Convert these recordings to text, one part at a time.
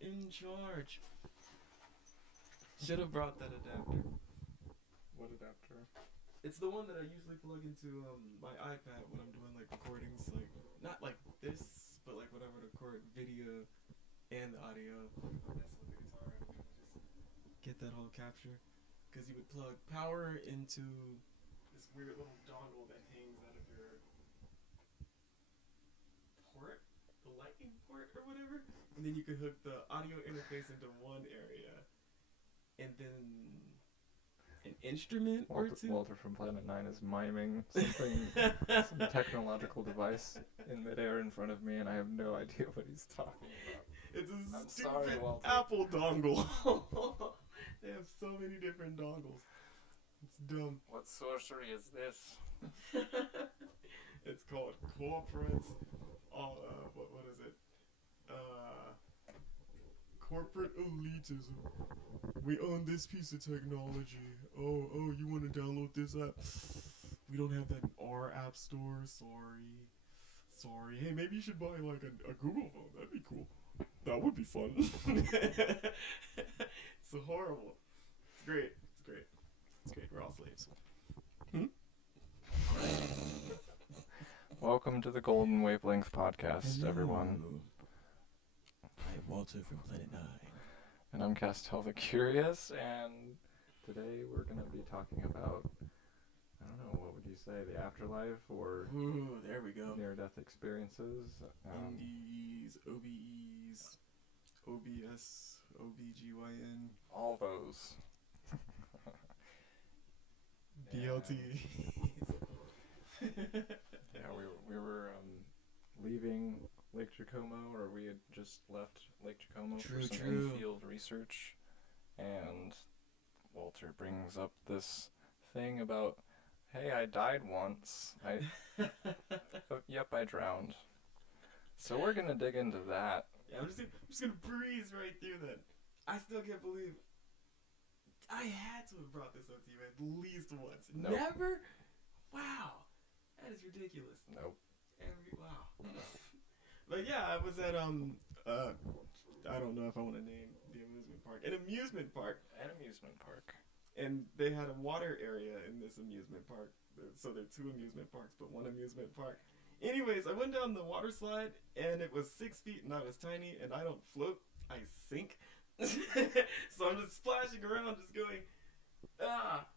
in charge. Should have brought that adapter. What adapter? It's the one that I usually plug into my iPad when I'm doing like recordings, like not like this, but like when I would record video and the audio. Like if I'm messing with the guitar, I'm gonna just get that whole capture. Because you would plug power into this weird little dongle that hangs out of your port, the lightning port or whatever, and then you could hook the audio interface into one area, and then an instrument or two. Walter from Planet 9 is miming something, some technological device in midair in front of me, and I have no idea what he's talking about. It's a I'm stupid sorry, Walter. Apple dongle. They have so many different dongles. It's dumb. What sorcery is this? It's called corporate. What is it? Corporate elitism. We own this piece of technology. Oh, you want to download this app? We don't have that in our app store. Sorry. Hey, maybe you should buy like a Google phone. That'd be cool. That would be fun. It's horrible. It's great. We're all slaves. Welcome to the Golden Wavelength Podcast, Hello. everyone. I'm Walter from Planet 9. And I'm Castel the Curious, and today we're going to be talking about, I don't know, what would you say, the afterlife or Ooh, there we go. near-death experiences? NDEs, OBEs, OBS, OBGYN, All those. BLT. Yeah, we were leaving Lake Jacomo, or we had just left Lake Jacomo for some in-field research, and Walter brings up this thing about, hey, I died once. Yep, I drowned. So we're gonna dig into that. Yeah, I'm just gonna breeze right through that. I still can't believe I had to have brought this up to you at least once. Nope. Never? Wow. That is ridiculous. Nope. Wow. But yeah, I was at I don't know if I want to name the amusement park. An amusement park. And they had a water area in this amusement park. So there are two amusement parks, but one amusement park. Anyways, I went down the water slide, and it was 6 feet, and I was tiny, and I don't float, I sink. So I'm just splashing around, just going,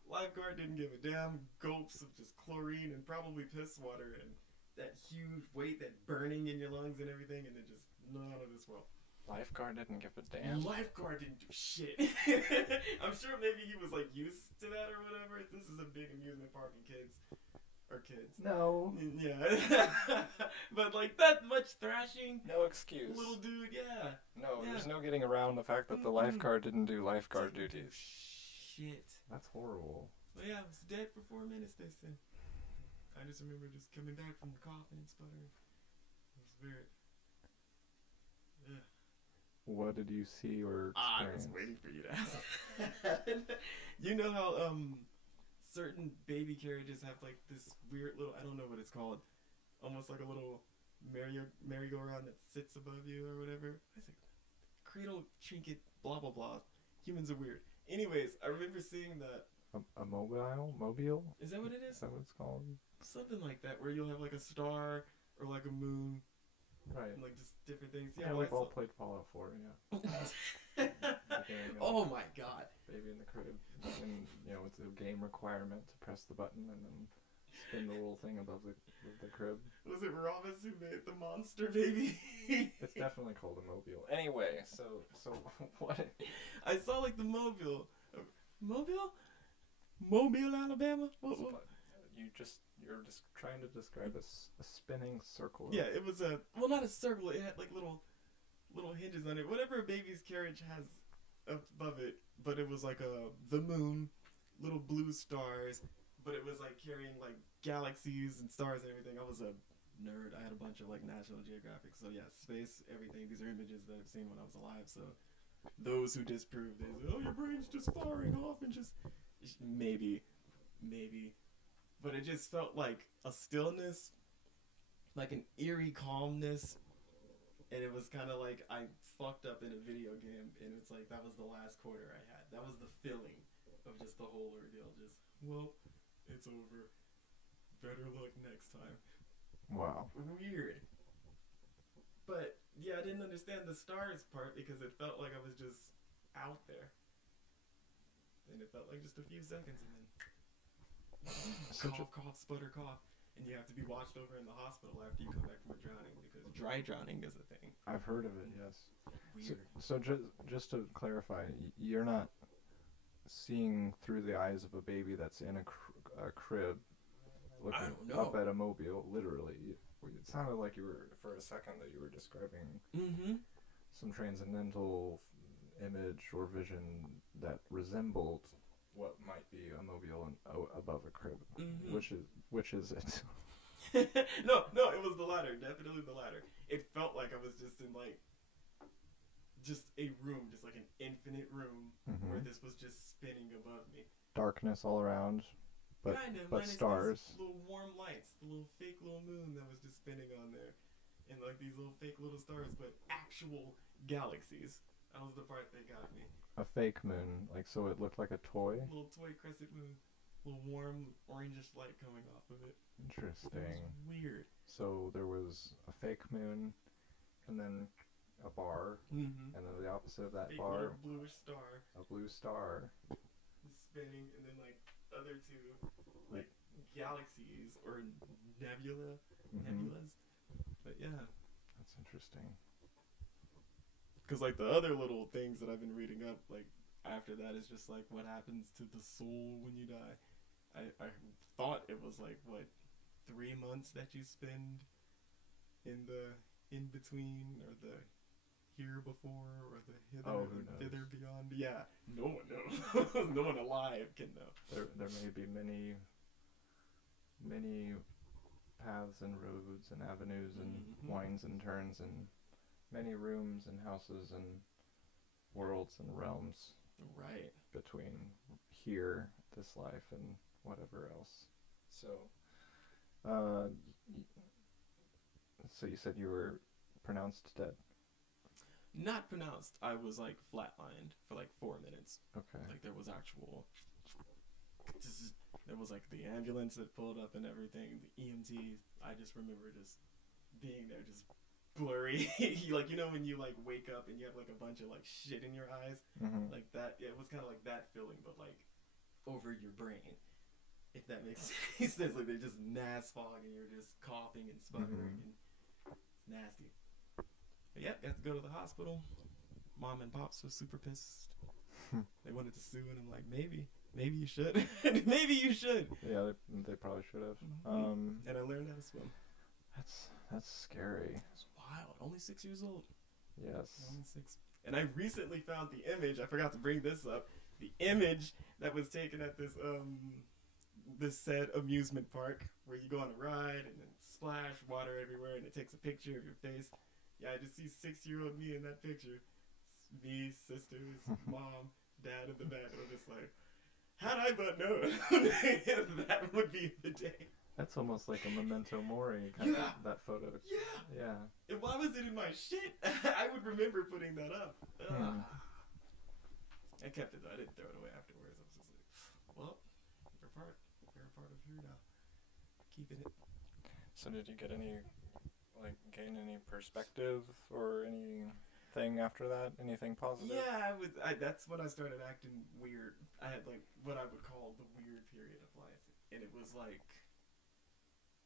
lifeguard didn't give a damn. Gulps of just chlorine and probably piss water, and that huge weight, that burning in your lungs and everything, and it just, none of this world. Lifeguard didn't give a damn. Lifeguard didn't do shit. I'm sure maybe he was like used to that or whatever. This is a big amusement park and kids. No. Yeah. But like that much thrashing. No excuse. Little dude, yeah. No, Yeah. there's no getting around the fact that the lifeguard didn't do lifeguard duties. Shit. That's horrible. But yeah, I was dead for 4 minutes, they said. I just remember just coming back from coughing and sputtering. It was weird. Yeah. What did you see or experience? I was waiting for you to ask. You know how certain baby carriages have like this weird little, I don't know what it's called, almost like a little merry-go-round that sits above you or whatever. What is it? Cradle trinket, blah blah blah. Humans are weird. Anyways, I remember seeing that. A mobile? Is that what it is? Is that what it's called? Something like that, where you'll have like a star or like a moon. Right. And like just different things. Yeah, we've all played Fallout 4, yeah. Oh my god. Baby in the crib. And, it's a game requirement to press the button and then spin the little thing above the crib. Was it Robbins who made the monster baby? It's definitely called a mobile. Anyway, so what? I saw like the mobile. Mobile, Alabama? What? You're just trying to describe a spinning circle. Yeah, it was not a circle. It had like little hinges on it. Whatever a baby's carriage has above it, but it was like the moon, little blue stars, but it was like carrying like galaxies and stars and everything. I was a nerd. I had a bunch of like National Geographic. So yeah, space, everything. These are images that I've seen when I was alive. So those who disprove this, your brain's just firing off and just maybe. But it just felt like a stillness, like an eerie calmness, And it was kind of like I fucked up in a video game, and it's like that was the last quarter I had. That was the feeling of just the whole ordeal. Just, well, it's over. Better luck next time. Wow. Weird. But yeah, I didn't understand the stars part because it felt like I was just out there. And it felt like just a few seconds, and then cough, sputter, cough. And you have to be watched over in the hospital after you come back from a drowning, because dry drowning is a thing. I've heard of it, yes. Weird. So just to clarify, you're not seeing through the eyes of a baby that's in a crib looking up at a mobile, literally. It sounded like you were, for a second, that you were describing some transcendental image or vision that resembled what might be a mobile above a crib. Which is it? No, it was the latter. Definitely the latter. It felt like I was just in like just a room, just like an infinite room where this was just spinning above me. Darkness all around, but stars. Little warm lights, the little fake little moon that was just spinning on there, and like these little fake little stars, but actual galaxies. That was the part that got me. A fake moon, like, so it looked like a toy? A little toy crescent moon. A little warm orangish light coming off of it. Interesting. It was weird. So there was a fake moon, and then a bar, and then the opposite of that fake bar, bluish star. a blue star. Spinning, and then like other two, like galaxies or nebulas. But yeah. That's interesting. Because like the other little things that I've been reading up, like after that is just like what happens to the soul when you die. I thought it was like, what, 3 months that you spend in the in between, or the here before, or the hither beyond. Yeah, no one knows. No one alive can know. There may be many paths and roads and avenues and winds and turns and many rooms and houses and worlds and realms between here, this life, and whatever else. So you said you were pronounced dead? Not pronounced. I was like flatlined for like 4 minutes. Okay. Like there was actual... There was like the ambulance that pulled up and everything, the EMT. I just remember just being there, just blurry. Like, you know when you like wake up and you have like a bunch of like shit in your eyes? Like that. Yeah, it was kind of like that feeling, but like over your brain. If that makes any sense. Like they're just nass fog and you're just coughing and sputtering and it's nasty. But yeah, got to go to the hospital. Mom and Pops was super pissed. They wanted to sue, and I'm like, maybe you should. Maybe you should. Yeah, they probably should have. And I learned how to swim. That's scary. It's wild. Only 6 years old. Yes. Only 6. And I recently found the image. I forgot to bring this up. The image that was taken at this said amusement park where you go on a ride and then splash water everywhere and it takes a picture of your face. Yeah, I just see 6-year-old me in that picture. Me, sisters, mom, dad in the back. I'm just like, had I but known, that would be the day. That's almost like a memento mori kind of, that photo. Yeah. And why was it in my shit? I would remember putting that up. I kept it though. I didn't throw it away afterwards. I was just like, well, you're a part of here now. Keeping it. So did you get gain any perspective or anything after that? Anything positive? Yeah, that's when I started acting weird. I had like what I would call the weird period of life. And it was like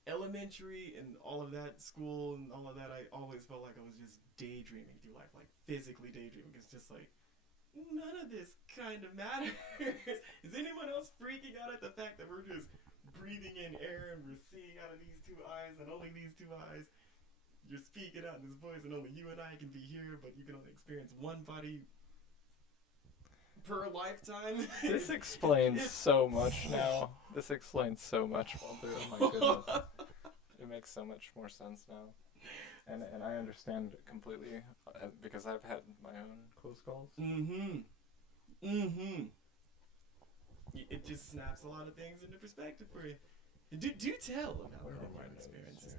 elementary and all of that, school and all of that. I always felt like I was just daydreaming through life, like physically daydreaming. It's just like, none of this kind of matters. Is anyone else freaking out at the fact that we're just breathing in air and we're seeing out of these 2 eyes and only these 2 eyes? You're speaking out in this voice and only you and I can be here, but you can only experience one body per lifetime. This explains so much now. This explains so much, Walter. Oh my goodness. It makes so much more sense now. And I understand completely because I've had my own close calls. It just snaps a lot of things into perspective for you. Do tell about your experiences.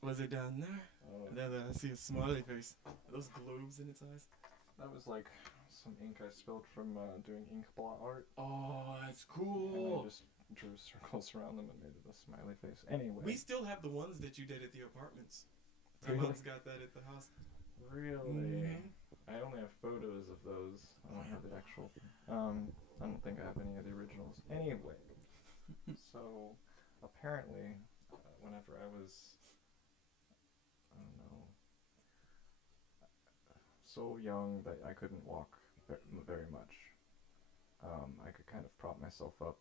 Was it down there? And then I see a smiley face. Are those globes in its eyes? That was like some ink I spilled from doing ink blot art. Oh, that's And cool. I just drew circles around them and made it a smiley face. Anyway. We still have the ones that you did at the apartments. My Really? mom's got that at the house. Really? I only have photos of those. I don't have the actual. I don't think I have any of the originals. Anyway, so apparently, whenever I was, I don't know, so young that I couldn't walk very much. I could kind of prop myself up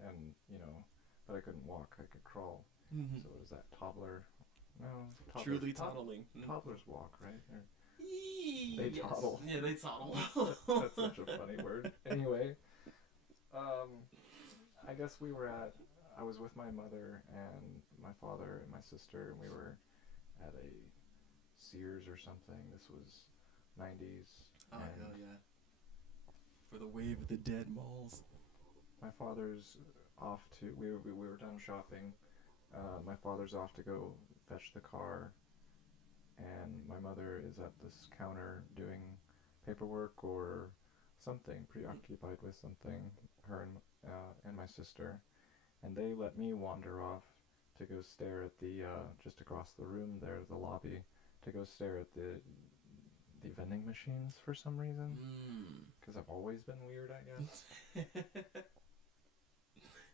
and you know, but I couldn't walk. I could crawl. Mm-hmm. So it was that toddler. No, Truly toddling. Toddlers walk, right? They toddle. Yeah, they toddle. That's such a funny word. Anyway, I guess I was with my mother and my father and my sister, and we were at a Sears or something. This was 90s. Oh, hell yeah. For the wave of the dead malls. My father's off to, we were done shopping. My father's off to go fetch the car, and my mother is at this counter doing paperwork or something, preoccupied with something, her and my sister, and they let me wander off to go stare at the, just across the room there, the lobby, to go stare at the vending machines for some reason, because I've always been weird, I guess.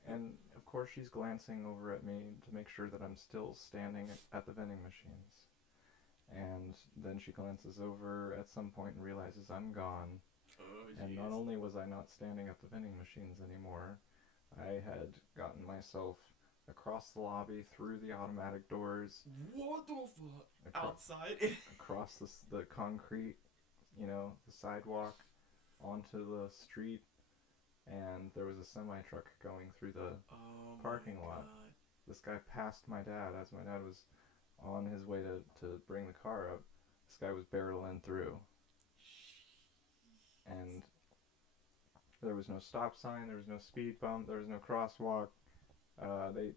And of course she's glancing over at me to make sure that I'm still standing at the vending machines. And then she glances over at some point and realizes I'm gone. Oh, and not only was I not standing at the vending machines anymore, I had gotten myself across the lobby, through the automatic doors. What the fuck? Outside? Across the concrete, you know, the sidewalk, onto the street. And there was a semi-truck going through the parking lot. This guy passed my dad as my dad was on his way to bring the car up. This guy was barreling through. And there was no stop sign, there was no speed bump, there was no crosswalk.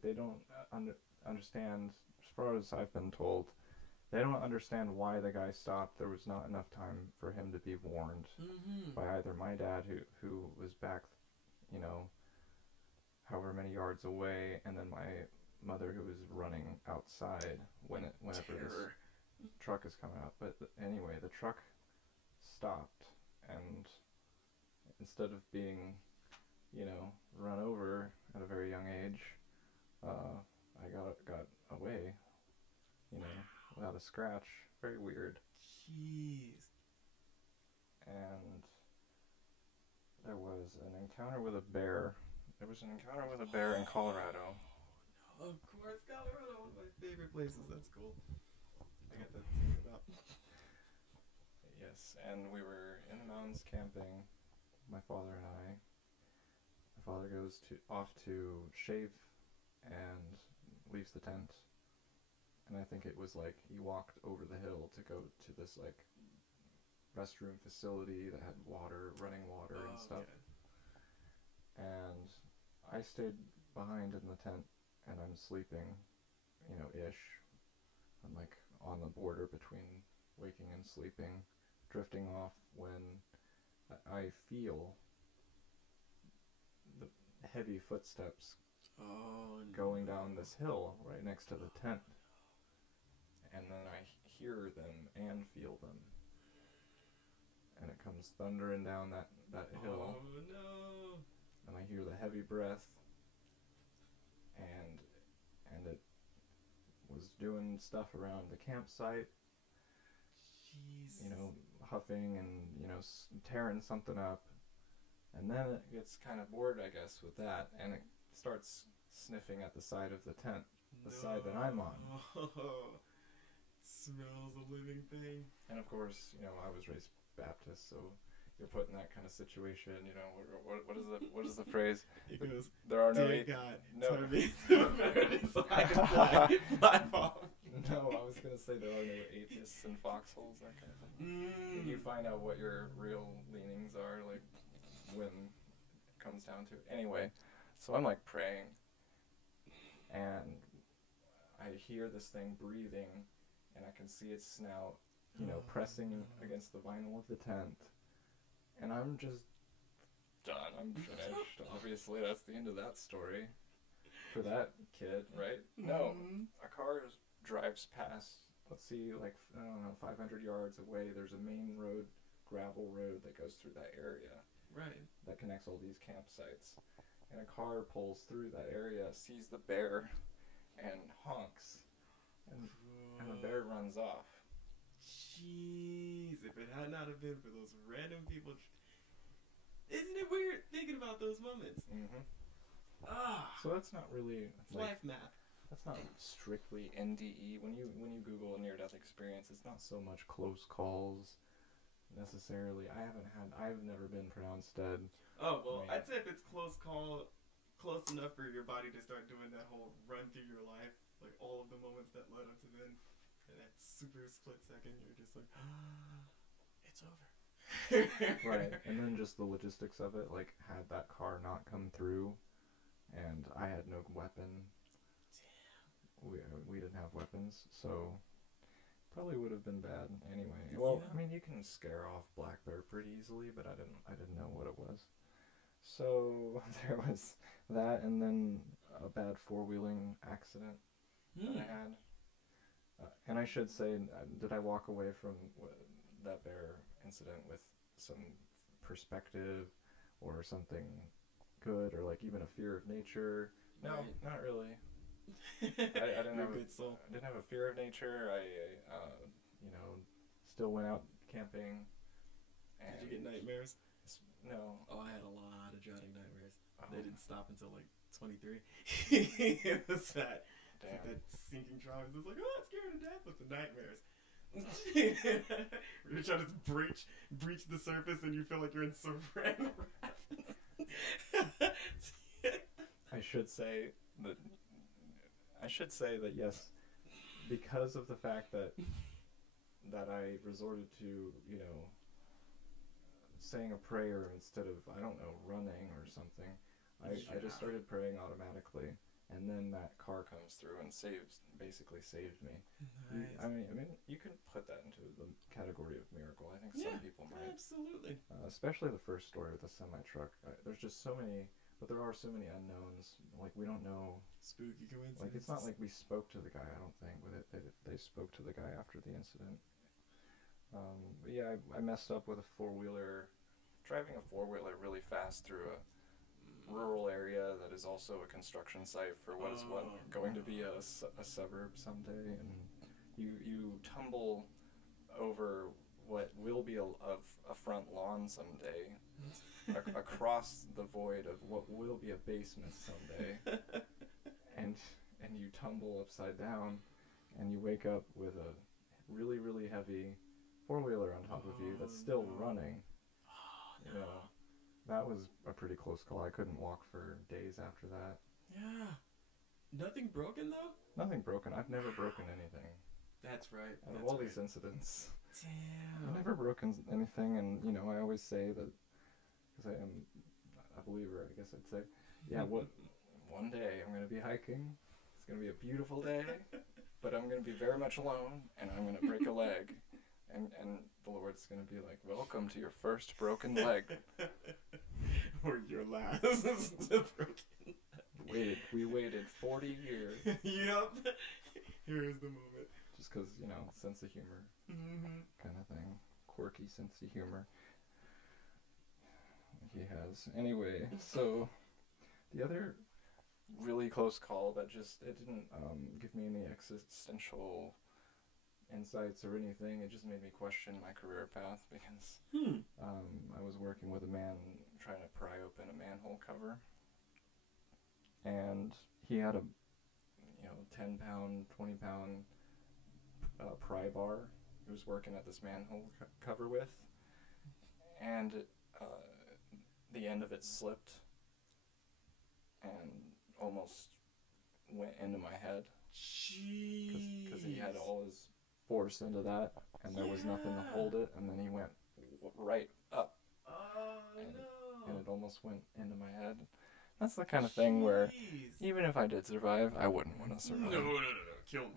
They don't understand, as far as I've been told, they don't understand why the guy stopped. There was not enough time for him to be warned by either my dad, who was back, you know, however many yards away, and then my mother, who was running outside whenever this truck is coming up. But anyway, the truck stopped, and instead of being, you know, run over at a very young age, I got away, you know, without a scratch. Very weird. Jeez. And there was an encounter with a bear. There was an encounter with a bear in Colorado. Of course, Colorado, one of my favorite places. That's cool. I got that to think about. Yes, and we were in the mountains camping, my father and I. My father goes off to shave and leaves the tent. And I think it was like he walked over the hill to go to this like restroom facility that had running water and stuff. Okay. And I stayed behind in the tent, and I'm sleeping, you know, ish. I'm like on the border between waking and sleeping, drifting off, when I feel the heavy footsteps going down this hill right next to the tent. And then I hear them and feel them. And it comes thundering down that hill. Oh no! And I hear the heavy breath. And it was doing stuff around the campsite. Jesus. You know, huffing and, you know, tearing something up. And then it gets kind of bored, I guess, with that. And it starts sniffing at the side of the tent. The side that I'm on. Smells a living thing. And of course, you know, I was raised Baptist, so you're put in that kind of situation. You know, what is the phrase? It goes, there are no God, no. Fly off. No, I was gonna say there are no atheists in foxholes, that kind of thing. You find out what your real leanings are, like when it comes down to it. Anyway, so I'm like praying, and I hear this thing breathing and I can see its snout, pressing against the vinyl of the tent, and I'm just done. I'm finished. Obviously, that's the end of that story for that kid, right? No, a car drives past. Let's see, like, I don't know, 500 yards away. There's a main road, gravel road that goes through that area. Right. That connects all these campsites. And a car pulls through that area, sees the bear, and honks. And the bear runs off. Jeez, if it had not have been for those random people. Isn't it weird thinking about those moments? Mm-hmm. So that's not really life map. That's not strictly NDE. When you Google a near-death experience, it's not so much close calls necessarily. I've never been pronounced dead. Oh well, I'd say if it's close call, close enough for your body to start doing that whole run through your life, like all of the moments that led up to then, and that super split second, you're just like, it's over. Right, and then just the logistics of it, like, had that car not come through, and I had no weapon. We didn't have weapons, so probably would have been bad anyway. Well, yeah. I mean, you can scare off black bear pretty easily, but I didn't know what it was. So there was that, and then a bad four-wheeling accident that I had. And I should say, did I walk away from that bear incident with some perspective or something good, or like even a fear of nature? No, not really. I didn't have I didn't have a fear of nature. I still went out camping. And did you get nightmares? No. Oh, I had a lot of dreading nightmares. They didn't stop until like 23. It was that. Damn. Like that sinking trauma. It was like, I'm scared to death with the nightmares. You're trying to breach the surface, and you feel like you're in saran wrap. I should say that yes, because of the fact that I resorted to, saying a prayer instead of, I don't know, running or something. I just started praying automatically, and then that car comes through and basically saved me. Nice. I mean, you can put that into the category of miracle. I think some people might. Absolutely. Especially the first story with the semi-truck. There's just so many. But there are so many unknowns. Like, we don't know. Spooky coincidence. Like, it's not like we spoke to the guy, I don't think, with it. They spoke to the guy after the incident. But yeah, I messed up with a four-wheeler. Driving a four-wheeler really fast through a rural area that is also a construction site for what is going to be a suburb someday. And you tumble over what will be a front lawn someday. Across the void of what will be a basement someday, and you tumble upside down, and you wake up with a really, really heavy four-wheeler on top of you that's still running. That was a pretty close call. I couldn't walk for days after that. Yeah. Nothing broken though? Nothing broken. I've never broken anything. That's right. Out of all these incidents, damn, I've never broken anything, and I always say that. Because I am a believer, I guess I'd say. Yeah, one day I'm going to be hiking. It's going to be a beautiful day, but I'm going to be very much alone, and I'm going to break a leg. And the Lord's going to be like, welcome to your first broken leg. Or your last broken leg. We waited 40 years. Yep. Here is the moment. Just because, sense of humor kind of thing. Quirky sense of humor. He has. Anyway, so the other really close call that it didn't give me any existential insights or anything. It just made me question my career path because I was working with a man trying to pry open a manhole cover, and he had a 10-pound, 20-pound pry bar he was working at this manhole cover with, and the end of it slipped and almost went into my head. Jeez. Because he had all his force into that, and there was nothing to hold it, and then he went right up. Oh, and it almost went into my head. That's the kind of thing where, even if I did survive, I wouldn't want to survive. No. Kill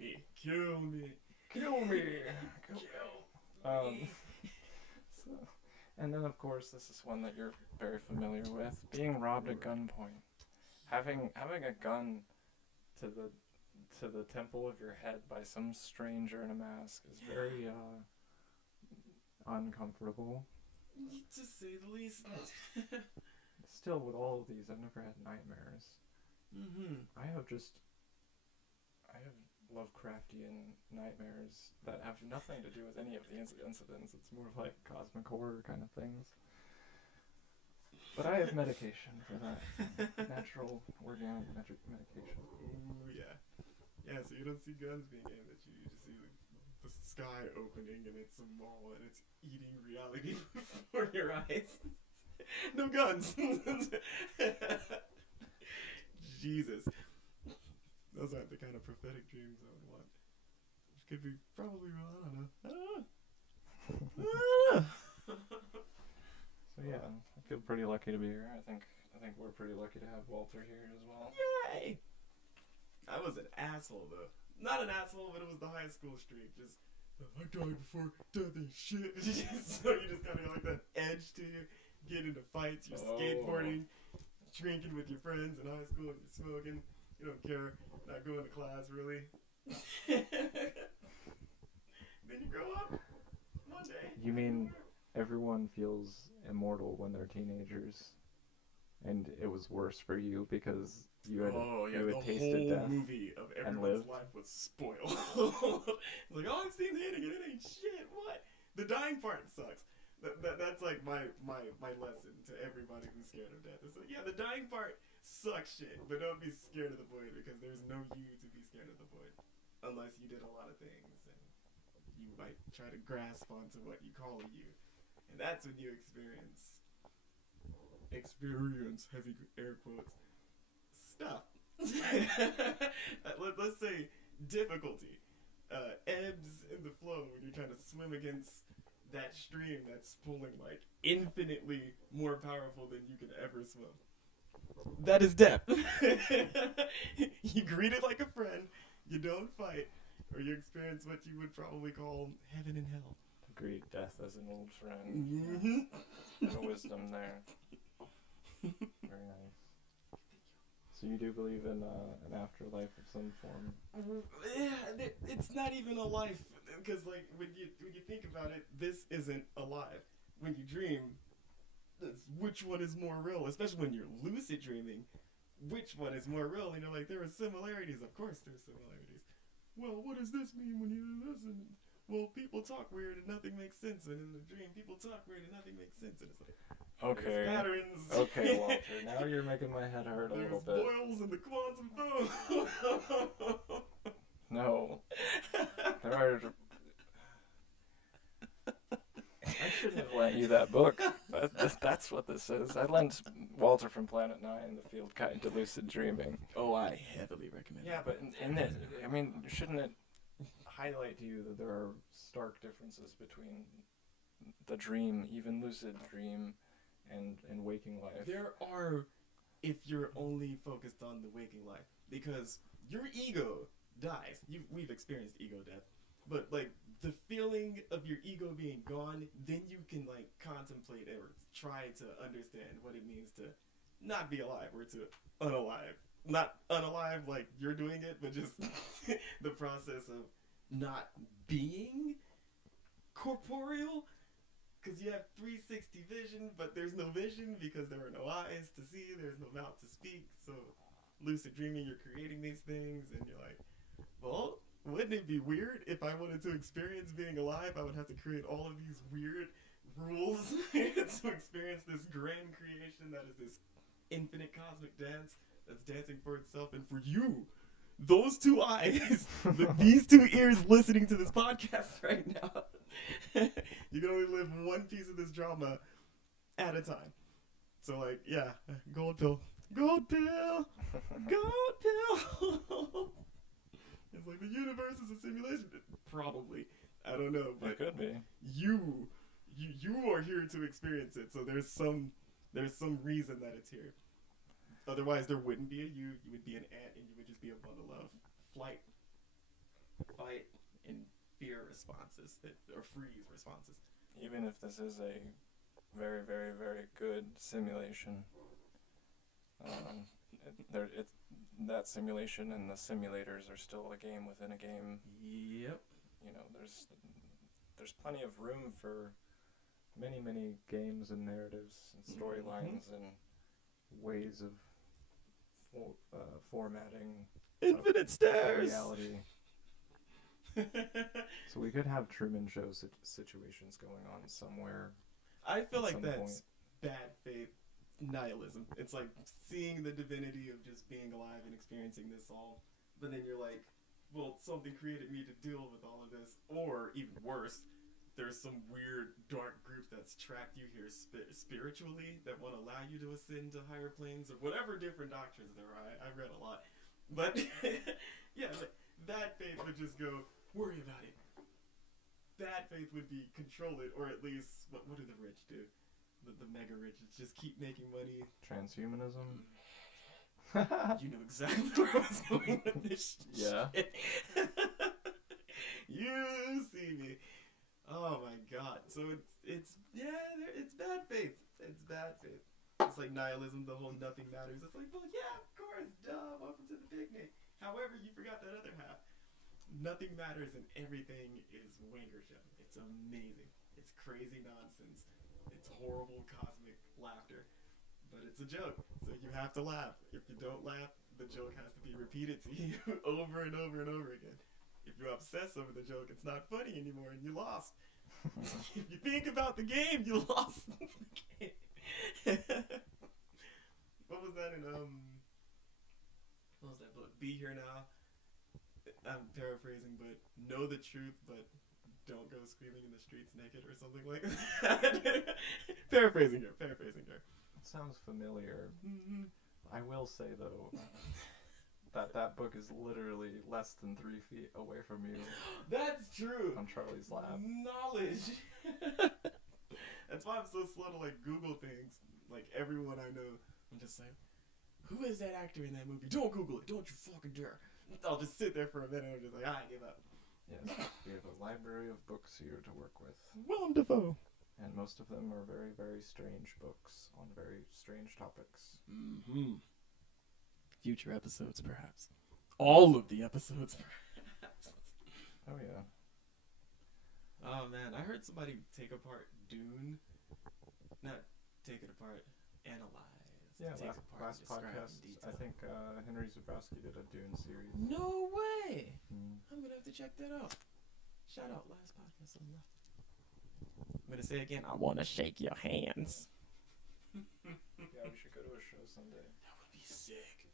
me. Kill me. So, and then of course this is one that you're very familiar with: being robbed at gunpoint, having a gun to the temple of your head by some stranger in a mask is very uncomfortable. To say the least. Still, with all of these, I've never had nightmares. I have Lovecraftian nightmares that have nothing to do with any of the incidents. It's more like cosmic horror kind of things. But I have medication for that. Natural, organic medication. Ooh, yeah. Yeah, so you don't see guns being aimed at you. You just see the sky opening and it's a mall and it's eating reality before your eyes. No guns. Jesus. Those aren't the kind of prophetic dreams I would want. Which could be probably wrong. I don't know. So yeah, I feel pretty lucky to be here. I think we're pretty lucky to have Walter here as well. Yay! I was an asshole though. Not an asshole, but it was the high school streak. Just I died before death ain't shit. So you just kind of like that edge to you. Get into fights. You're skateboarding, drinking with your friends in high school. You're smoking. You don't care. Not going to class really. Then you grow up one day. You mean everyone feels immortal when they're teenagers, and it was worse for you because you had tasted death. The whole movie of everyone's life was spoiled. It's like, oh, I've seen the ending and it ain't shit. What? The dying part sucks. That's like my lesson to everybody who's scared of death. It's like, yeah, the dying part sucks shit, but don't be scared of the void because there's no you to be scared of the void. Unless you did a lot of things and you might try to grasp onto what you call a you. And that's when you experience, heavy air quotes, stuff. Let's say difficulty. Ebbs in the flow when you're trying to swim against that stream that's pulling like infinitely more powerful than you can ever swim. That is death. You greet it like a friend, you don't fight, or you experience what you would probably call heaven and hell. Greet death as an old friend. Mm-hmm. No wisdom there. Very nice. So you do believe in an afterlife of some form? Yeah, it's not even a life, because like when you think about it, this isn't alive. When you dream, which one is more real? Especially when you're lucid dreaming, which one is more real? You know, like there are similarities. Of course, there's similarities. Well, what does this mean when you listen? Well, people talk weird and nothing makes sense, and in the dream, people talk weird and nothing makes sense, and it's like. Okay. Patterns. Okay, Walter. Now you're making my head hurt a little bit. There's boils in the quantum foam. No. There are. I shouldn't have lent you that book. That's what this is. I lent Walter from Planet 9 The Field Guide to Lucid Dreaming. Oh, I heavily recommend it. Yeah, but in this, I mean, shouldn't it highlight to you that there are stark differences between the dream, even lucid dream, and waking life? There are, if you're only focused on the waking life, because your ego dies. We've experienced ego death, but like the feeling of your ego being gone, then you can like contemplate or try to understand what it means to not be alive or to unalive. Not unalive like you're doing it, but just the process of not being corporeal. Because you have 360 vision, but there's no vision because there are no eyes to see, there's no mouth to speak. So lucid dreaming, you're creating these things, and you're like, well, wouldn't it be weird if I wanted to experience being alive? I would have to create all of these weird rules to experience this grand creation that is this infinite cosmic dance that's dancing for itself and for you. Those two eyes, these two ears listening to this podcast right now. You can only live one piece of this drama at a time. So like, yeah, gold pill. Gold pill! Gold pill! It's like the universe is a simulation. Probably. I don't know. But it could be. You are here to experience it. So there's some reason that it's here. Otherwise, there wouldn't be a you. You would be an ant, and you would just be a bundle of flight, fight, and fear. responses or freeze responses. Even if this is a very, very, very good simulation, that simulation and the simulators are still a game within a game. Yep. You know, there's plenty of room for many, many games and narratives and storylines and ways of formatting infinite stairs reality. So we could have Truman Show situations going on somewhere. I feel like that's bad faith nihilism. It's like seeing the divinity of just being alive and experiencing this all, but then you're like, well, something created me to deal with all of this. Or even worse, there's some weird dark group that's trapped you here spiritually that want to allow you to ascend to higher planes or whatever different doctrines there are. I read a lot, but yeah, like, that faith would just go, worry about it. Bad faith would be control it, or at least what do the rich do? The mega rich just keep making money. Transhumanism. You know exactly where I was going with this shit. Yeah. You see me. Oh my god. So it's bad faith. It's bad faith. It's like nihilism, the whole nothing matters. It's like, well, yeah, of course, duh, welcome to the picnic. However, you forgot that other half. Nothing matters and everything is wankership. It's amazing. It's crazy nonsense. It's horrible cosmic laughter. But it's a joke, so you have to laugh. If you don't laugh, the joke has to be repeated to you over and over and over again. If you obsess over the joke, it's not funny anymore and you lost. If you think about the game, you lost the game. What was that in what was that book? Be Here Now. I'm paraphrasing, but know the truth, but don't go screaming in the streets naked or something like that. Paraphrasing here. It sounds familiar. Mm-hmm. I will say though that book is literally less than 3 feet away from you. That's true. On Charlie's lap. Knowledge. That's why I'm so slow to like Google things. Like everyone I know, I'm just like, who is that actor in that movie? Don't Google it. Don't you fucking dare. I'll just sit there for a minute and I'm just like, I give up. Yes, we have a library of books here to work with. Willem Dafoe. And most of them are very, very strange books on very strange topics. Mm-hmm. Future episodes, perhaps. All of the episodes, perhaps. Oh, yeah. Oh, man. I heard somebody take apart Dune. Not take it apart, analyze. Yeah, last podcast, I think Henry Zubrowski did a Dune series. No way! I'm going to have to check that out. Shout out, last podcast on the left. I'm going to say again, I want to shake your hands. Yeah, we should go to a show someday. That would be sick.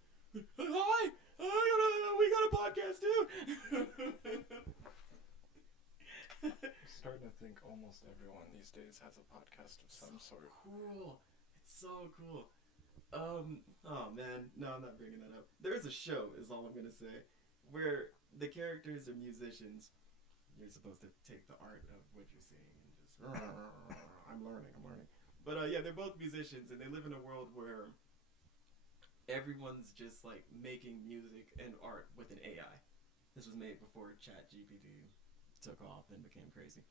Hi! We got a podcast too! I'm starting to think almost everyone these days has a podcast of some sort. Cool. It's so cool. Oh man, no, I'm not bringing that up. There's a show, is all I'm gonna say, where the characters are musicians. You're supposed to take the art of what you're seeing and just I'm learning. But yeah, they're both musicians and they live in a world where everyone's just like making music and art with an AI. This was made before ChatGPT took off and became crazy.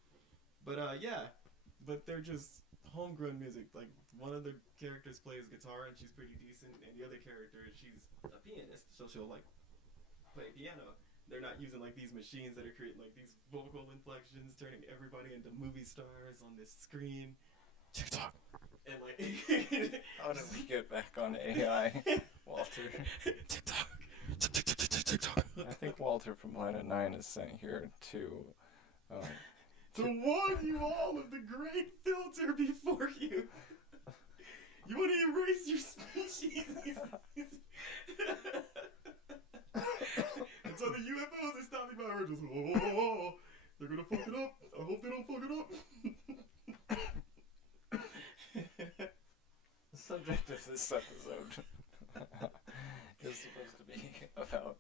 But yeah, but they're just homegrown music. Like one of the characters plays guitar and she's pretty decent, and the other character, she's a pianist, so she'll like play piano. They're not using like these machines that are creating like these vocal inflections, turning everybody into movie stars on this screen. TikTok. And like how did we get back on AI, Walter? TikTok. I think Walter from Planet 9 is sent here to warn you all of the great filter before you. You want to erase your species. And so the UFOs are stopping by. We're just, they're going to fuck it up. I hope they don't fuck it up. The subject of this episode is supposed to be about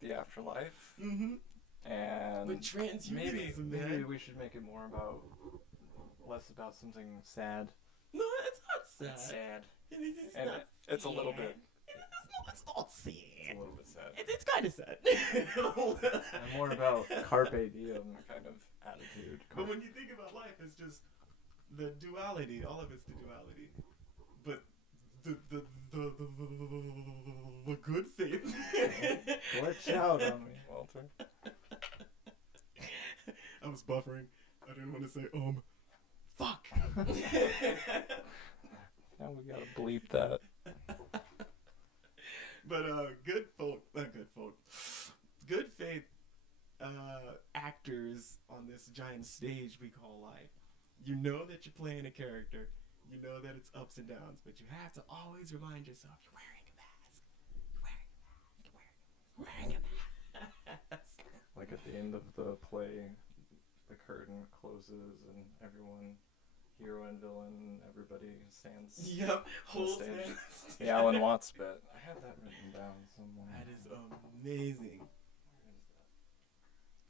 the afterlife. Mm-hmm. And but transhumanism, maybe we should make it more about, less about something sad. No, it's not sad. It's sad. It's and not it's sad. a little bit. It's not sad. It's a little bit sad. It's kind of sad. And more about carpe diem kind of attitude. But when you think about life, it's just the duality. All of it's the duality. But the good faith. Glitch out on me, Walter. I was buffering. I didn't want to say fuck. Now we gotta bleep that. But good faith actors on this giant stage we call life. You know that you're playing a character. You know that it's ups and downs, but you have to always remind yourself you're wearing a mask. You're wearing a mask. Like at the end of the play, the curtain closes and everyone, hero and villain, everybody stands. Yep, whole stage. The Alan Watts bit. I had that written down somewhere. That is amazing. Where is that?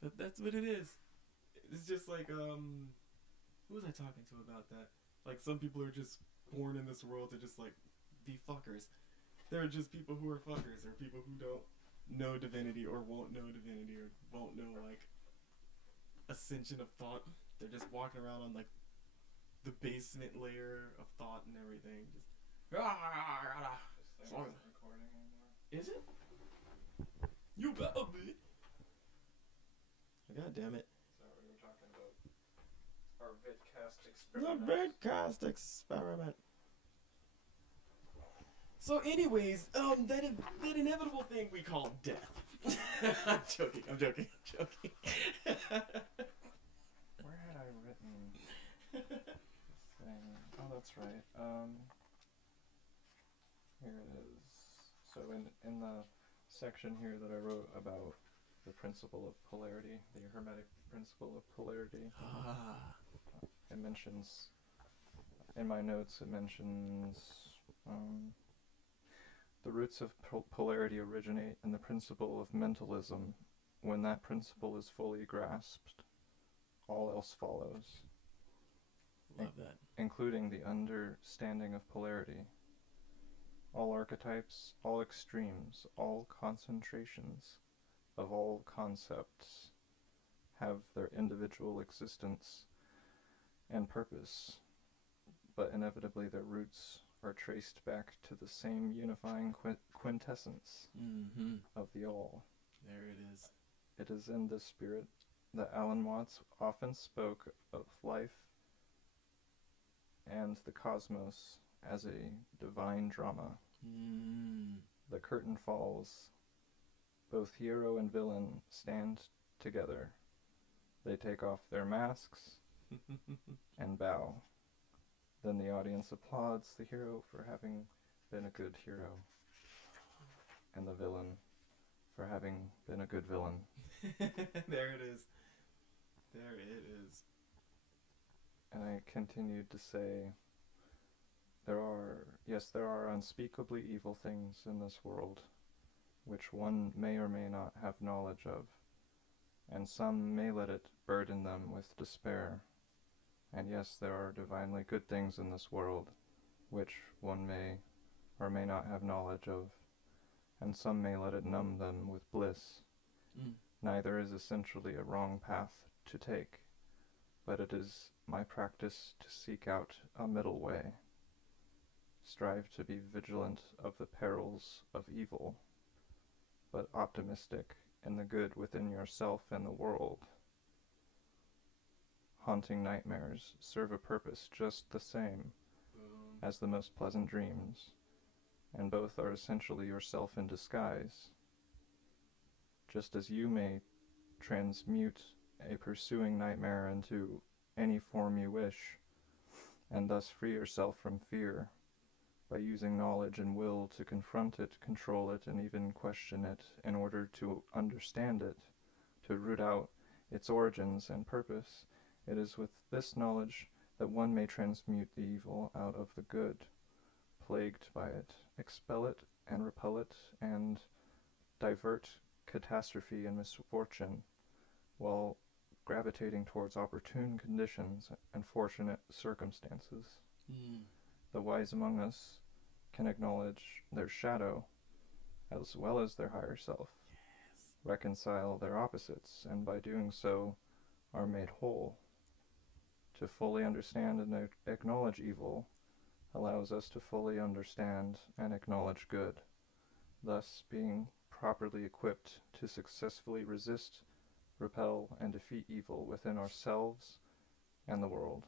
But that's what it is. It's just like who was I talking to about that? Like some people are just born in this world to just like be fuckers. There are just people who are fuckers, or people who don't know divinity or won't know divinity or won't know like ascension of thought. They're just walking around on like the basement layer of thought and everything. Just This thing isn't recording anymore. Is it? You better be. God damn it. So we were talking about our vidcast The experiment. Redcast experiment. So anyways, that inevitable thing we call death. I'm joking. Where had I written this thing? Oh, that's right. Here it is. So in the section here that I wrote about the principle of polarity, the Hermetic principle of polarity, it mentions, in my notes, it mentions the roots of polarity originate in the principle of mentalism. When that principle is fully grasped, all else follows. Love that. Including the understanding of polarity. All archetypes, all extremes, all concentrations of all concepts have their individual existence and purpose, but inevitably their roots are traced back to the same unifying quintessence of the all. There it is. It is in this spirit that Alan Watts often spoke of life and the cosmos as a divine drama. The curtain falls. Both hero and villain stand together. They take off their masks and bow. Then the audience applauds the hero for having been a good hero, and the villain for having been a good villain. There it is. There it is. And I continued to say, there are unspeakably evil things in this world, which one may or may not have knowledge of, and some may let it burden them with despair. And yes, there are divinely good things in this world, which one may or may not have knowledge of, and some may let it numb them with bliss. Neither is essentially a wrong path to take, but it is my practice to seek out a middle way. Strive to be vigilant of the perils of evil, but optimistic in the good within yourself and the world. Haunting nightmares serve a purpose just the same as the most pleasant dreams, and both are essentially yourself in disguise. Just as you may transmute a pursuing nightmare into any form you wish, and thus free yourself from fear, by using knowledge and will to confront it, control it, and even question it in order to understand it, to root out its origins and purpose. It is with this knowledge that one may transmute the evil out of the good, plagued by it, expel it and repel it, and divert catastrophe and misfortune, while gravitating towards opportune conditions and fortunate circumstances. The wise among us can acknowledge their shadow as well as their higher self, reconcile their opposites, and by doing so are made whole. To fully understand and acknowledge evil allows us to fully understand and acknowledge good, thus being properly equipped to successfully resist, repel, and defeat evil within ourselves and the world.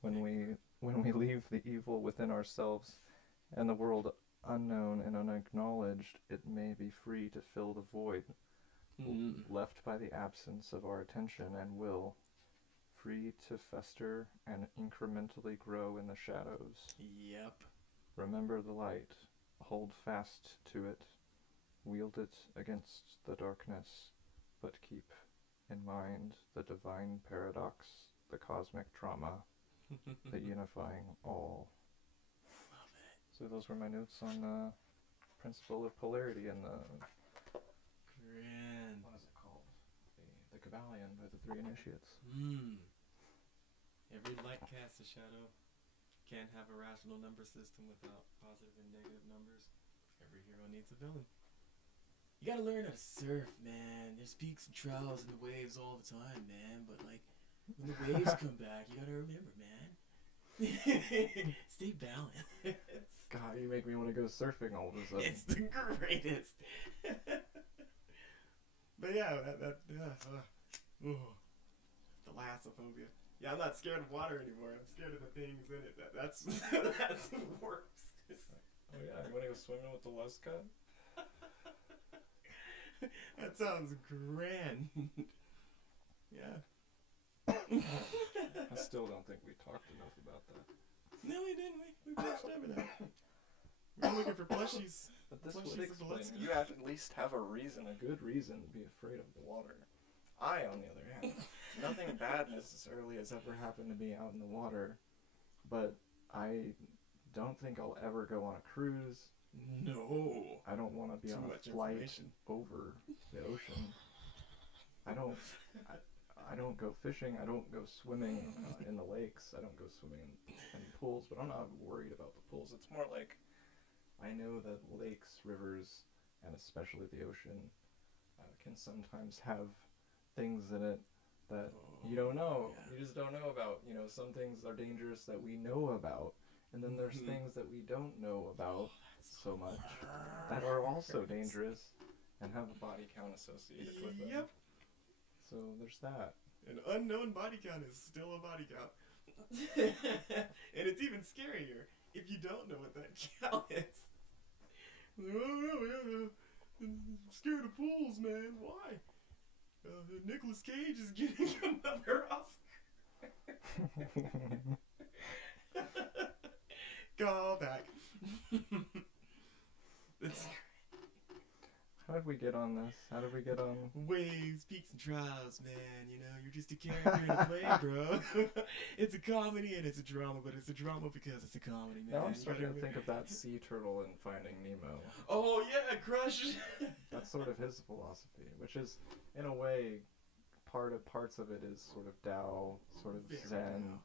When we leave the evil within ourselves and the world unknown and unacknowledged, it may be free to fill the void left by the absence of our attention and will, free to fester and incrementally grow in the shadows. Yep. Remember the light, hold fast to it, wield it against the darkness, but keep in mind the divine paradox, the cosmic drama, the unifying all. Love it. So those were my notes on the principle of polarity and the... Grand. What is it called? The Kabbalion by the Three Initiates. Every light casts a shadow. Can't have a rational number system without positive and negative numbers. Every hero needs a villain. You gotta learn how to surf, man. There's peaks and troughs and the waves all the time, man. But like, when the waves come back, you gotta remember, man. Stay balanced. God, you make me want to go surfing all of a sudden. It's the greatest. But yeah, thalassophobia. Yeah, I'm not scared of water anymore. I'm scared of the things in it. That's that's the worst. Oh yeah, you want to go swimming with the Luscat? That sounds grand. Yeah. I still don't think we talked enough about that. No, we didn't. We brushed over that. We're looking for plushies. But this Plushies would of the explain. Luscat. You have to at least have a reason, a good reason, to be afraid of the water. I, on the other hand, nothing bad necessarily has ever happened to me out in the water, but I don't think I'll ever go on a cruise. No. I don't want to be on a flight over the ocean. I don't go fishing. I don't go swimming in the lakes. I don't go swimming in pools, but I'm not worried about the pools. It's more like I know that lakes, rivers, and especially the ocean can sometimes have things in it that you don't know. Yeah. You just don't know about. You know, some things are dangerous that we know about, and then there's things that we don't know about so much that are also dangerous and have a body count associated with them. Yep. So there's that. An unknown body count is still a body count. And it's even scarier if you don't know what that count is. I'm scared of pools, man. Why? Nicolas Cage is getting another Oscar. Call back. How did we get on this? How did we get on... Waves, peaks, and troughs, man. You know, you're just a character in a play, bro. It's a comedy and it's a drama, but it's a drama because it's a comedy, man. Now I'm starting to think of that sea turtle in Finding Nemo. Oh, yeah, Crush. That's sort of his philosophy, which is, in a way, parts of it is sort of Tao, sort of Zen.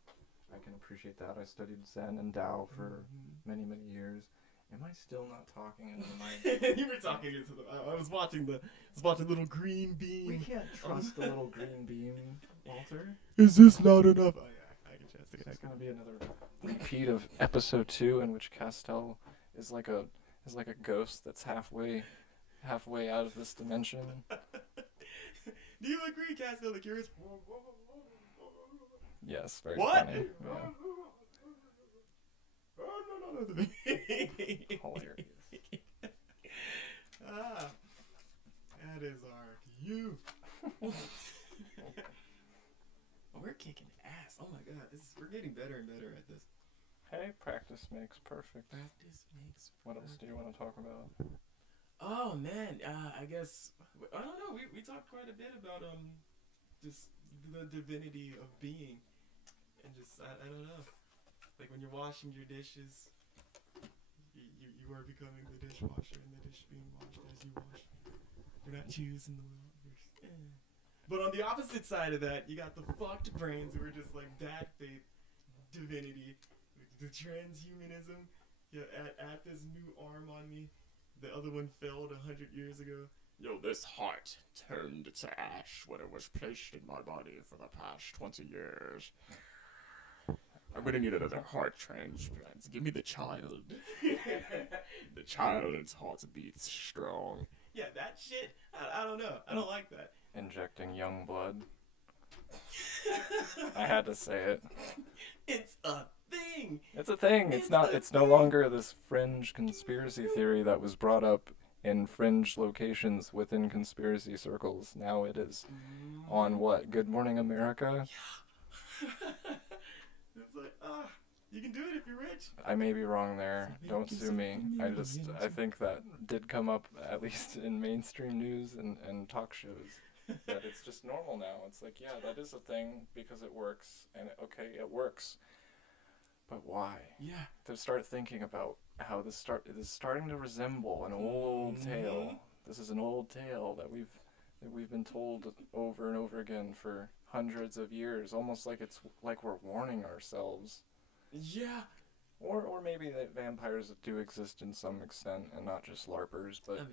I can appreciate that. I studied Zen and Tao for many, many years. Am I still not talking into the mic? You were talking into the... I was watching the little green beam. We can't trust the little green beam, Walter. Is this not enough? Oh yeah, I can trust it. It's gonna be another repeat of episode 2 in which Castell is like a ghost that's halfway out of this dimension. Do you agree, Castell the Curious? Yes, very what? funny. Yeah. No. Hilarious. That is our cue. We're kicking ass. Oh my god, we're getting better and better at this. Hey, practice makes perfect. Practice makes perfect. What else do you want to talk about? Oh man, I guess I don't know. We talked quite a bit about just the divinity of being, and just I don't know. Like when you're washing your dishes, you are becoming the dishwasher, and the dish being washed as you wash. You're not choosing the world. But on the opposite side of that, you got the fucked brains who are just like bad faith divinity, the transhumanism. Yeah, at this new arm on me, the other one failed 100 years ago. Yo, this heart turned to ash when it was placed in my body for the past 20 years. I'm gonna need another heart transplant. Give me the child. The child's heart beats strong. Yeah, that shit, I don't know. I don't like that. Injecting young blood. I had to say it. It's a thing. It's a thing. It's no longer this fringe conspiracy theory that was brought up in fringe locations within conspiracy circles. Now it is on what? Good Morning America? Yeah. It's like, you can do it if you're rich. I may be wrong there. Don't sue me. I think that did come up, at least in mainstream news and talk shows, that it's just normal now. It's like, yeah, that is a thing because it works, and okay, it works. But why? Yeah. To start thinking about how this is starting to resemble an old tale. This is an old tale that we've been told over and over again for hundreds of years, almost like it's like we're warning ourselves. Yeah. Or maybe that vampires do exist in some extent and not just LARPers, but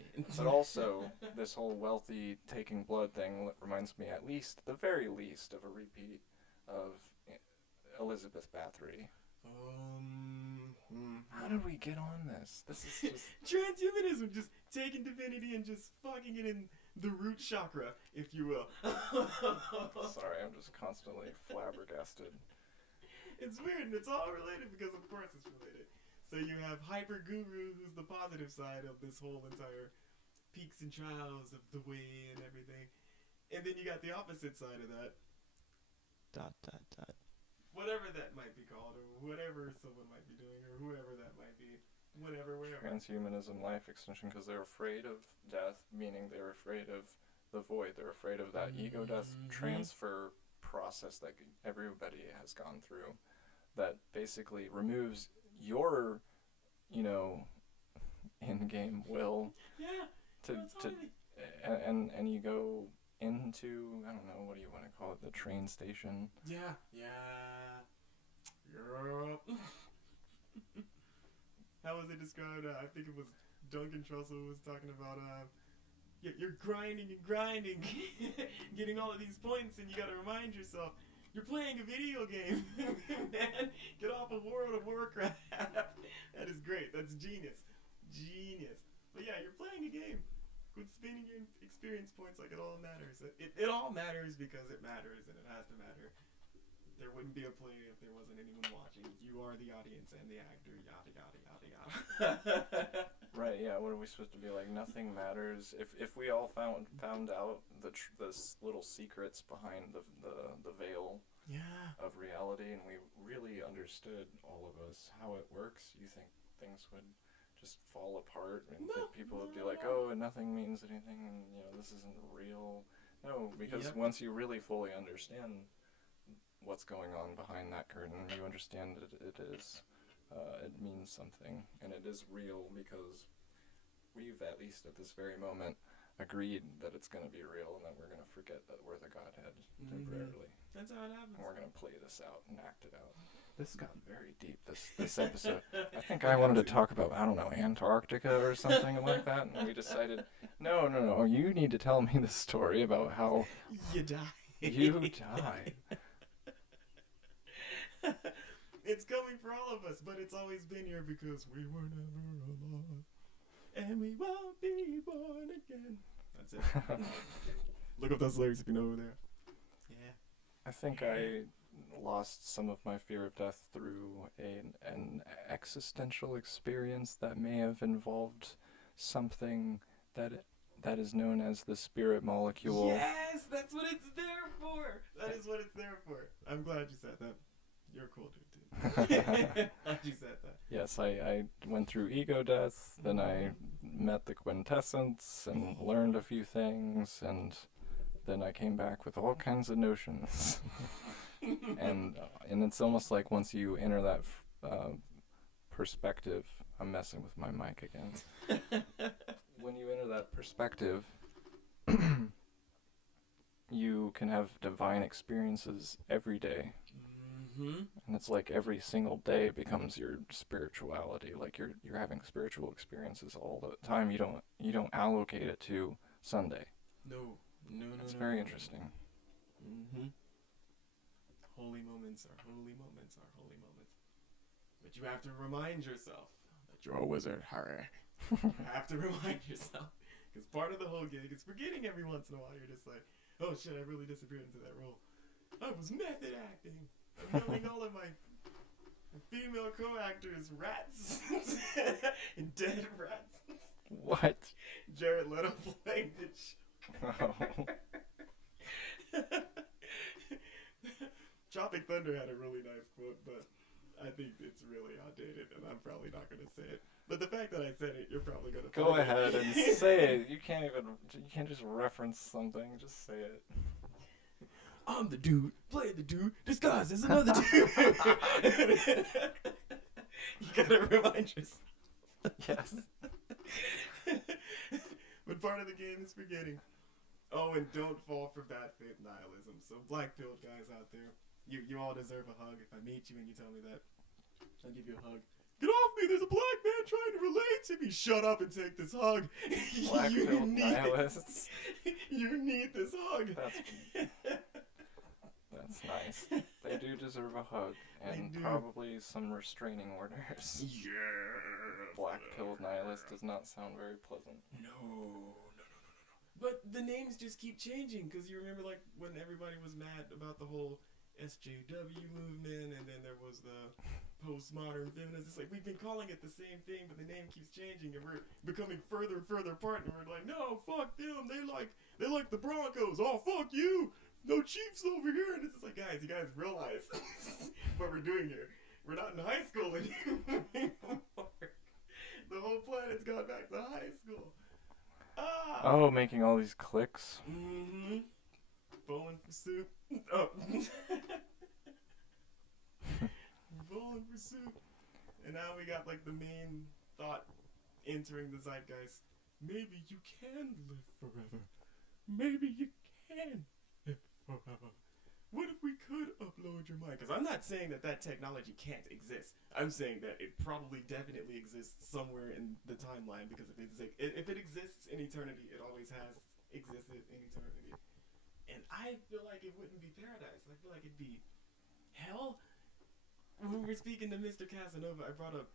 also this whole wealthy taking blood thing reminds me, at least, the very least, of a repeat of Elizabeth Bathory. How did we get on this? This is just transhumanism, just taking divinity and just fucking it in the root chakra, if you will. Sorry, I'm just constantly flabbergasted. It's weird, and it's all related because, of course, it's related. So you have Hyper Guru, who's the positive side of this whole entire peaks and trials of the way and everything. And then you got the opposite side of that. ... Whatever that might be called, or whatever someone might be doing, or whoever that might be. Whatever, wherever. Transhumanism, life extension, because they're afraid of death, meaning they're afraid of the void. They're afraid of that ego-death transfer process that everybody has gone through, that basically removes your, in-game will. Yeah. And you go into, I don't know, what do you want to call it, the train station. Yeah. How was it described? I think it was Duncan Trussell was talking about, you're grinding and grinding, getting all of these points, and you gotta remind yourself, you're playing a video game, man. Get off of World of Warcraft. That is great. That's genius. But yeah, you're playing a game. Quit spending your experience points like it all matters. It all matters because it matters, and it has to matter. There wouldn't be a play if there wasn't anyone watching. You are the audience and the actor, yada, yada, yada, yada. Right, yeah, what are we supposed to be like? Nothing matters. If we all found out the little secrets behind the veil of reality, and we really understood, all of us, how it works, you think things would just fall apart, and people would be like, oh, nothing means anything, and this isn't real. No, because once you really fully understand what's going on behind that curtain, you understand that it means something, and it is real, because we've, at least at this very moment, agreed that it's going to be real, and that we're going to forget that we're the Godhead temporarily. That's how it happens. And we're going to play this out and act it out. This got very deep, this episode. I think I wanted to talk about, I don't know, Antarctica or something like that, and we decided, no, you need to tell me the story about how you died. It's coming for all of us, but it's always been here because we were never alive, and we won't be born again. That's it. Look up those lyrics if you know who they are. Yeah. I think I lost some of my fear of death through an existential experience that may have involved something that is known as the spirit molecule. Yes, that's what it's there for. That is what it's there for. I'm glad you said that. You're a cool dude, too. Glad you said that. Yes, I went through ego death, then I met the quintessence and learned a few things, and then I came back with all kinds of notions. and it's almost like once you enter that perspective, I'm messing with my mic again. When you enter that perspective, you can have divine experiences every day. And it's like every single day becomes your spirituality. Like you're having spiritual experiences all the time. You don't allocate it to Sunday. No. It's very interesting. Holy moments are holy moments are holy moments. But you have to remind yourself that you're a wizard, Harry. You have to remind yourself. Because part of the whole gig is forgetting every once in a while. You're just like, oh shit, I really disappeared into that role. I was method acting. I'm yelling all of my female co-actors rats. And dead rats. What? Jared Leto playing bitch. Oh. Tropic Thunder had a really nice quote, but I think it's really outdated, and I'm probably not going to say it. But the fact that I said it, you're probably going to go ahead and say it. You can't just reference something. Just say it. I'm the dude, play the dude, disguised as another dude. You gotta remind yourself. Yes. But part of the game is forgetting. Oh, and don't fall for bad faith nihilism. So black-pilled guys out there, you all deserve a hug. If I meet you and you tell me that, I'll give you a hug. Get off me! There's a black man trying to relate to me. Shut up and take this hug. Black-pilled nihilists. You need this hug. That's nice. They do deserve a hug and probably some restraining orders. Yeah. Black-pilled nihilist does not sound very pleasant. No. But the names just keep changing, because you remember like when everybody was mad about the whole SJW movement, and then there was the postmodern feminists. It's like we've been calling it the same thing, but the name keeps changing, and we're becoming further and further apart. And we're like, no, fuck them. They like the Broncos. Oh, fuck you. No Chiefs over here. And it's just like, guys, you guys realize what we're doing here. We're not in high school anymore. The whole planet's gone back to high school. Oh, making all these clicks. Bowling for soup. Oh. Bowling for soup. And now we got like the main thought entering the zeitgeist. Maybe you can live forever. Maybe you can live forever. What if we could upload your mind? Because I'm not saying that technology can't exist. I'm saying that it probably definitely exists somewhere in the timeline, because if it exists in eternity, it always has existed in eternity. And I feel like it wouldn't be paradise. I feel like it'd be hell. When we were speaking to Mr. Casanova, I brought up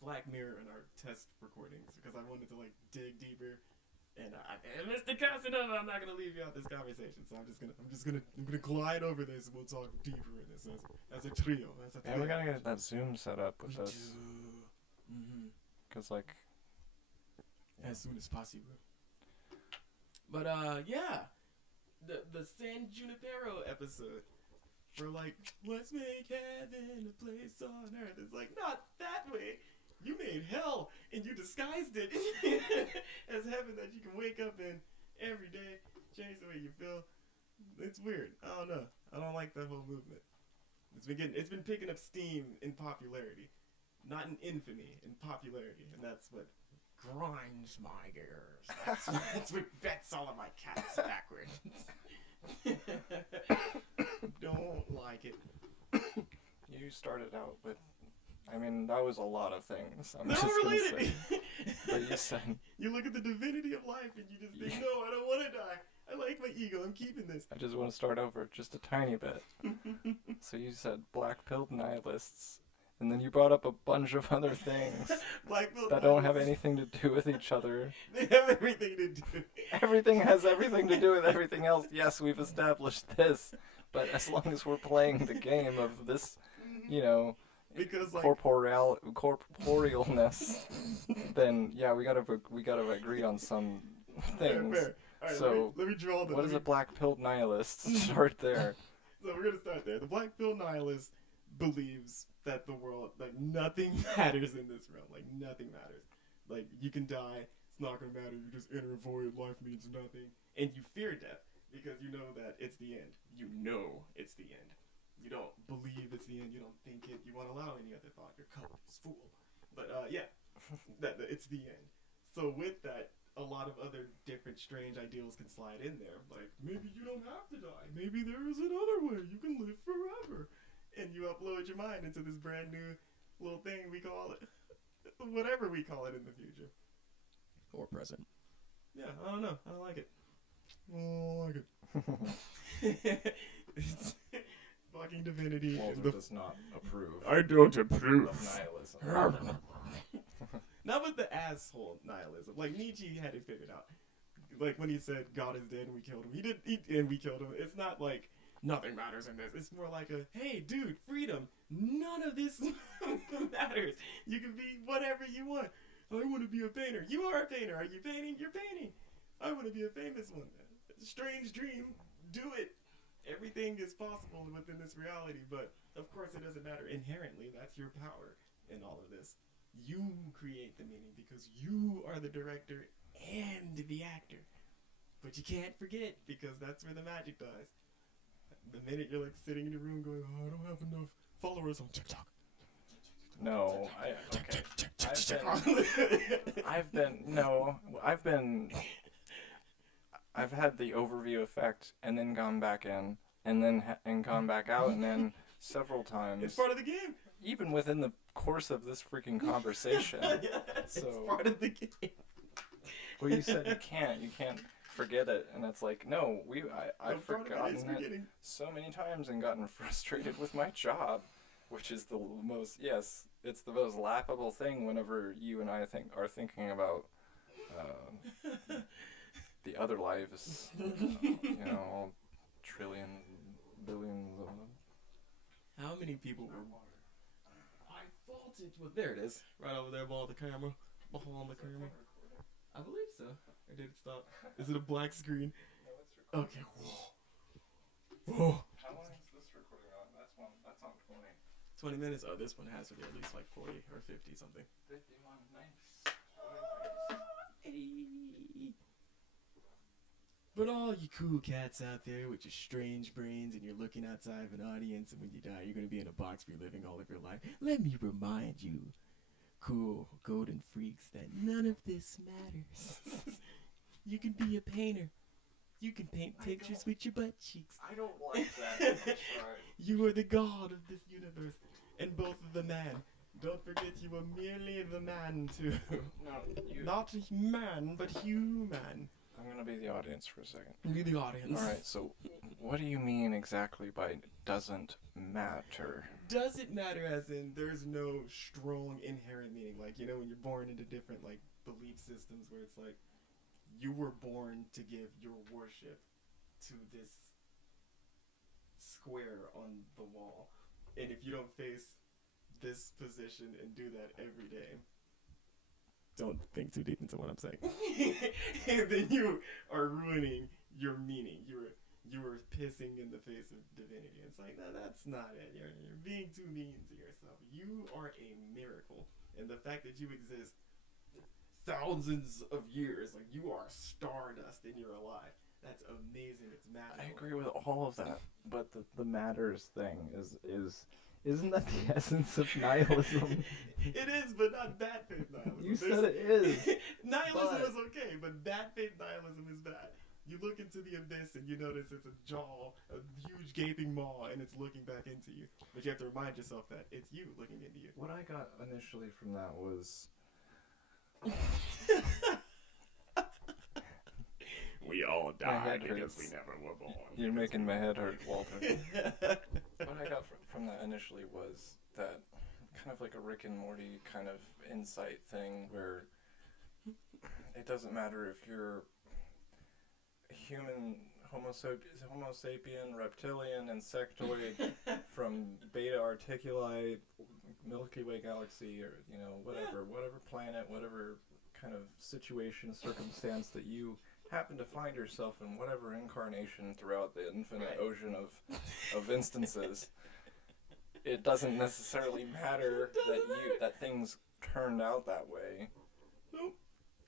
Black Mirror in our test recordings because I wanted to like dig deeper. And Mr. Casanova, I'm not gonna leave you out this conversation, so I'm gonna glide over this, and we'll talk deeper in this as a trio. Yeah, we gotta get that Zoom set up with us. Cause like, as soon as possible. But yeah, the San Junipero episode for like, let's make heaven a place on earth. It's like, not that way. You made hell, and you disguised it as heaven that you can wake up in every day, change the way you feel. It's weird. I don't know. I don't like that whole movement. It's been picking up steam in popularity, not in infamy, in popularity, and that's what grinds my gears. That's what bets all of my cats backwards. Don't like it. You started out with, I mean, that was a lot of things. They're all related. But you said, you look at the divinity of life and you just think, no, I don't want to die. I like my ego. I'm keeping this. I just want to start over just a tiny bit. So you said black-pilled nihilists, and then you brought up a bunch of other things that don't have anything to do with each other. They have everything to do. Everything has everything to do with everything else. Yes, we've established this, but as long as we're playing the game of this, you know, because like corporealness, then yeah, we gotta agree on some things. Fair. All right, so let me draw the. What is a black-pilled nihilist? Start there. So we're gonna start there. The black-pilled nihilist believes that the world, like nothing matters in this realm. Like nothing matters. Like you can die, it's not gonna matter. You just enter a void. Life means nothing, and you fear death because you know that it's the end. You know it's the end. You don't believe it's the end. You don't think it. You won't allow any other thought. Your cup is full. But yeah, that it's the end. So with that, a lot of other different strange ideals can slide in there. Like maybe you don't have to die. Maybe there is another way. You can live forever. explode your mind into this brand new little thing we call it, whatever we call it in the future or present. Yeah, I don't know. I don't like it. I don't like it. It's fucking divinity. Walter does not approve. I don't approve of nihilism. Not with the asshole nihilism. Like Nietzsche had it figured out. Like when he said God is dead and we killed him. And we killed him. It's not like nothing matters in this. It's more like a, hey, dude, freedom. None of this matters. You can be whatever you want. I want to be a painter. You are a painter. Are you painting? You're painting. I want to be a famous one. Strange dream. Do it. Everything is possible within this reality, but of course it doesn't matter. Inherently, that's your power in all of this. You create the meaning because you are the director and the actor. But you can't forget, because that's where the magic dies. The minute you're like sitting in your room going, oh, I don't have enough followers on TikTok. No, I've had the overview effect and then gone back in and then gone back out and then several times. It's part of the game. Even within the course of this freaking conversation. It's part of the game. Well, you said you can't forget it, and it's like, no, I've forgotten it so many times and gotten frustrated with my job, which is the most, yes, it's the most laughable thing whenever you and I are thinking about the other lives, trillions, billions of them. How many people were... I faulted with... There it is. Right over there behind the camera. Behind the camera. I believe so. Or did it stop? Is it a black screen? No, it's recording. Okay. Whoa. How long is this recording on? That's on 20. 20 minutes? Oh, this one has to be at least like 40 or 50 something. 51, nice. Hey. But all you cool cats out there with your strange brains and you're looking outside of an audience, and when you die you're going to be in a box for your living all of your life, let me remind you, cool golden freaks, that none of this matters. You can be a painter. You can paint pictures with your butt cheeks. I don't like that. Right. You are the god of this universe, and both the man. Don't forget you are merely the man too. No, Not man, but human. I'm going to be the audience for a second. Be the audience. Alright, so what do you mean exactly by doesn't matter? Doesn't matter as in there's no strong inherent meaning. Like, you know, when you're born into different, like, belief systems where it's like, you were born to give your worship to this square on the wall. And if you don't face this position and do that every day, don't think too deep into what I'm saying. And then you are ruining your meaning. You were pissing in the face of divinity. It's like, no, that's not it. You're being too mean to yourself. You are a miracle. And the fact that you exist thousands of years, like, you are stardust and you're alive. That's amazing. It's magical. I agree with all of that, but the matters thing is isn't that the essence of nihilism? It is, but not bad faith nihilism. You said it is. Nihilism is okay, but bad faith nihilism is bad. You look into the abyss and you notice it's a jaw, a huge gaping maw, and it's looking back into you. But you have to remind yourself that it's you looking into you. What I got initially from that was... We all died because we never were born. You're making my head hurt, Walter. What I got from that initially was that kind of like a Rick and Morty kind of insight thing where it doesn't matter if you're human, homo sapien, reptilian, insectoid, from Beta Articuli, Milky Way galaxy, or, you know, whatever planet, whatever kind of situation, circumstance that you happen to find yourself in, whatever incarnation throughout the infinite ocean of instances. It doesn't necessarily matter that things turned out that way. Nope.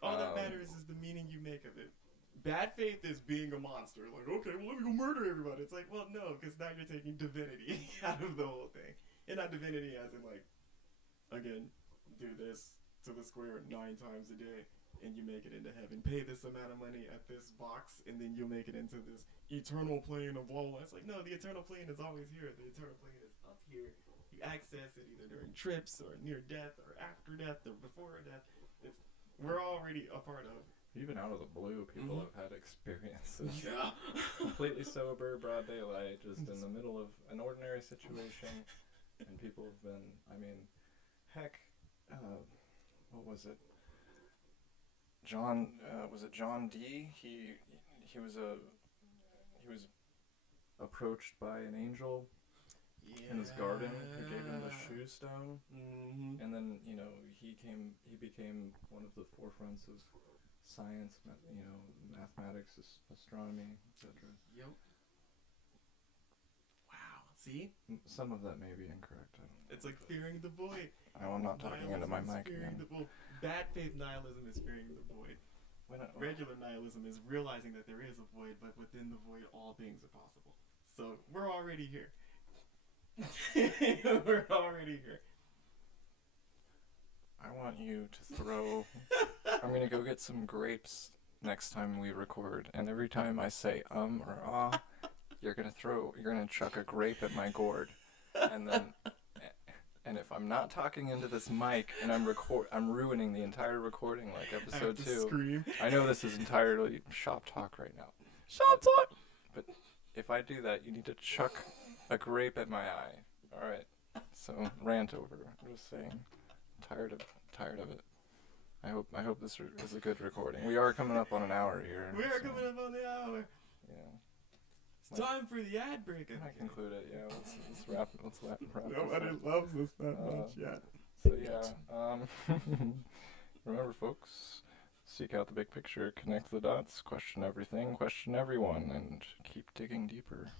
All that matters is the meaning you make of it. Bad faith is being a monster. Like, okay, well, let me go murder everybody. It's like, well, no, because now you're taking divinity out of the whole thing. And not divinity as in, like, again, do this to the square 9 times a day, and you make it into heaven. Pay this amount of money at this box, and then you'll make it into this eternal plane of blah, blah. It's like, no, the eternal plane is always here. The eternal plane is up here. you access it either during trips or near death or after death or before death. We're already a part of. Even out of the blue, people have had experiences. Yeah. Completely sober, broad daylight, just in the middle of an ordinary situation, and people have been. I mean, heck, what was it? Was it John D? He was approached by an angel in his garden who gave him the shoe stone, and then he became one of the forefronts of science, mathematics, astronomy, etc. Yep. Wow. See? Some of that may be incorrect. It's like fearing the void. I'm not talking into my mic again. Bad faith nihilism is fearing the void. Regular nihilism is realizing that there is a void, but within the void, all things are possible. So we're already here. We're already here. I want you to throw. I'm gonna go get some grapes next time we record, and every time I say or ah, you're gonna chuck a grape at my gourd, and if I'm not talking into this mic and I'm ruining the entire recording, like episode 2. Scream. I know this is entirely shop talk right now. Shop talk. But if I do that, you need to chuck a grape at my eye. All right. So rant over. I'm just saying. Tired of it. I hope this is a good recording. We are coming up on an hour here. We are coming up on the hour. Yeah. It's time for the ad break. I conclude it. Yeah. Let's wrap. Nobody loves us that much yet. So yeah. Remember, folks. Seek out the big picture. Connect the dots. Question everything. Question everyone. And keep digging deeper.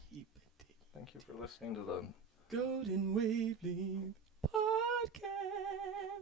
Thank you for listening to the Golden Wavelength Podcast.